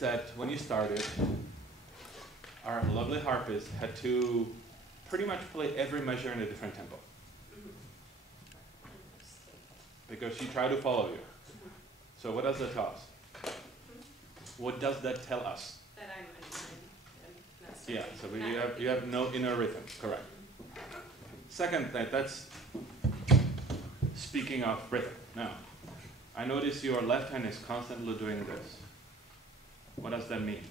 That when you started, our lovely harpist had to pretty much play every measure in a different tempo. Because she tried to follow you. So what does that tell us? What does that tell us? That I'm not yeah, so you have no inner rhythm, correct. Second, that's speaking of rhythm. Now, I notice your left hand is constantly doing this. What does that mean?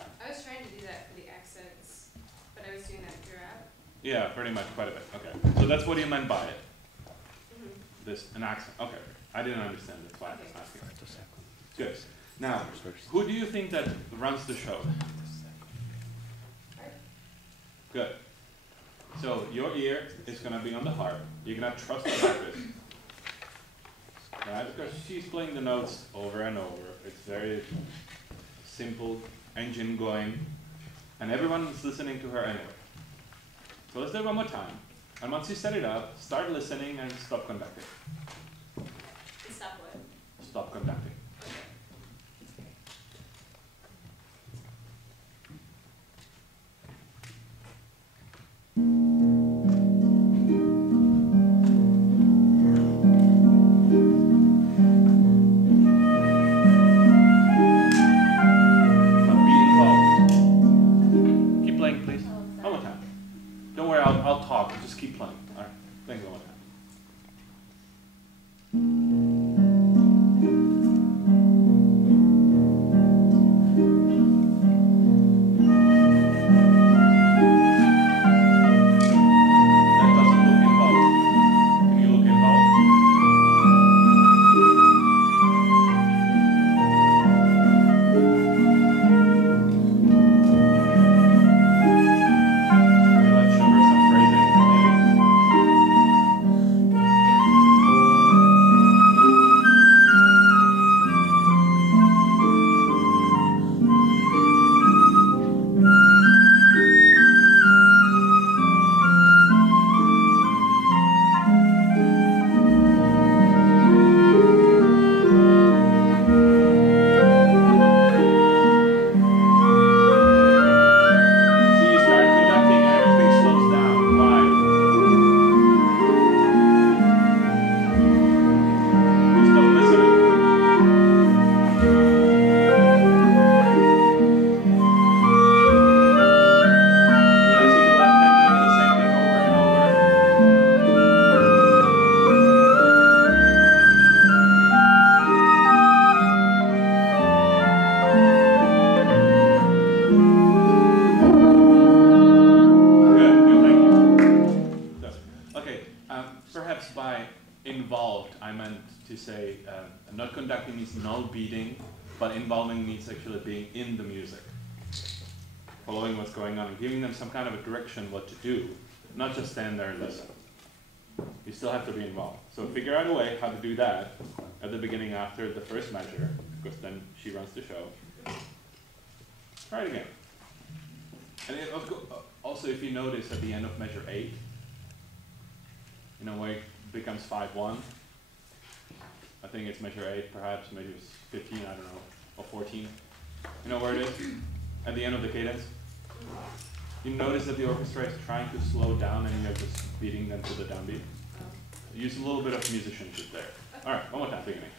I was trying to do that for the accents, but I was doing that throughout. Yeah, pretty much, quite a bit. Okay, so that's what you meant by it. This, an accent. Okay, I didn't understand. That's why I was asking. Good. Now, who do you think that runs the show? Good. So your ear is going to be on the harp. You're going to trust the harpist. Right? Because she's playing the notes over and over. It's very simple, engine going, and everyone's listening to her anyway. So let's do it one more time. And once you set it up, start listening and stop conducting. Stop what? Stop conducting. I'll talk, just keep playing. All right, thanks one more time. conducting means no beating, but involving means actually being in the music, following what's going on and giving them some kind of a direction what to do, not just stand there and listen. You still have to be involved. So figure out a way how to do that at the beginning after the first measure, because then she runs the show. Try it again. And also, if you notice at the end of measure 8, you know, where it becomes 5-1, I think it's measure 8, perhaps, maybe it's 15, I don't know, or 14. You know where it is? At the end of the cadence. You notice that the orchestra is trying to slow down and you're just beating them to the downbeat. Use a little bit of musicianship there. All right, one more time, beginning.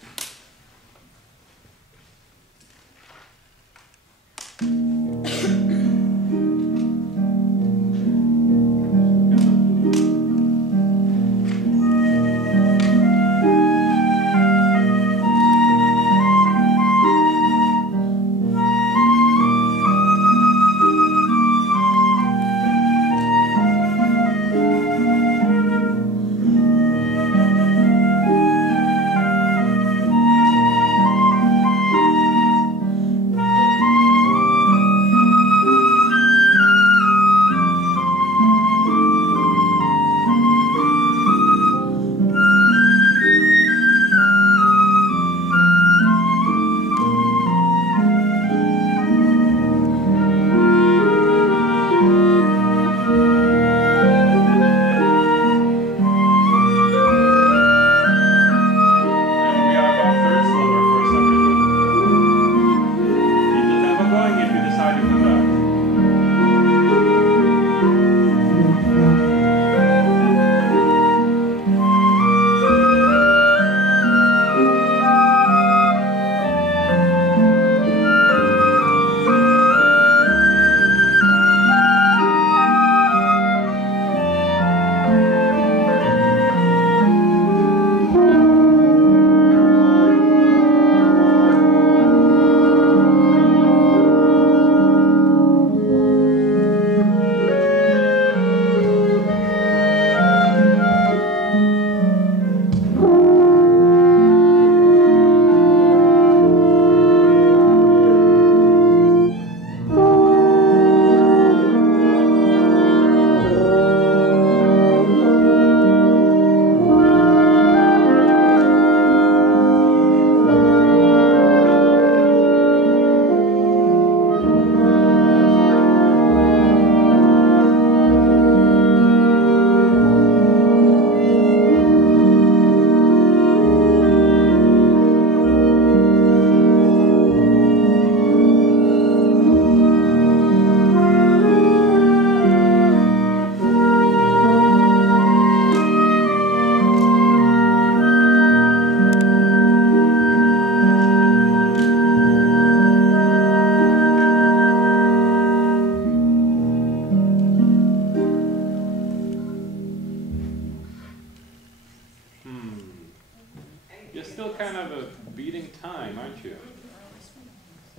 You're still kind of a beating time, aren't you?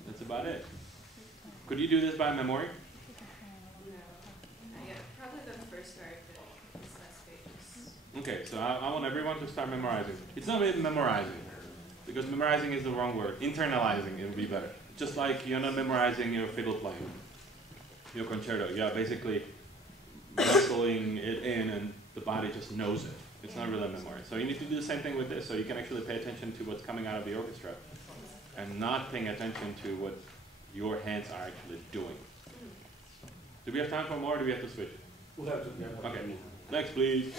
That's about it. Could you do this by memory? No. I get probably the first part, but it's less pages. Okay, so I want everyone to start memorizing. It's not really memorizing, because memorizing is the wrong word. Internalizing, it would be better. Just like you're not memorizing your fiddle playing, your concerto. You're basically muscling it in and the body just knows it. It's not really memory. So you need to do the same thing with this, so you can actually pay attention to what's coming out of the orchestra and not paying attention to what your hands are actually doing. Do we have time for more, or do we have to switch? We'll have to, yeah. Okay. Next, please.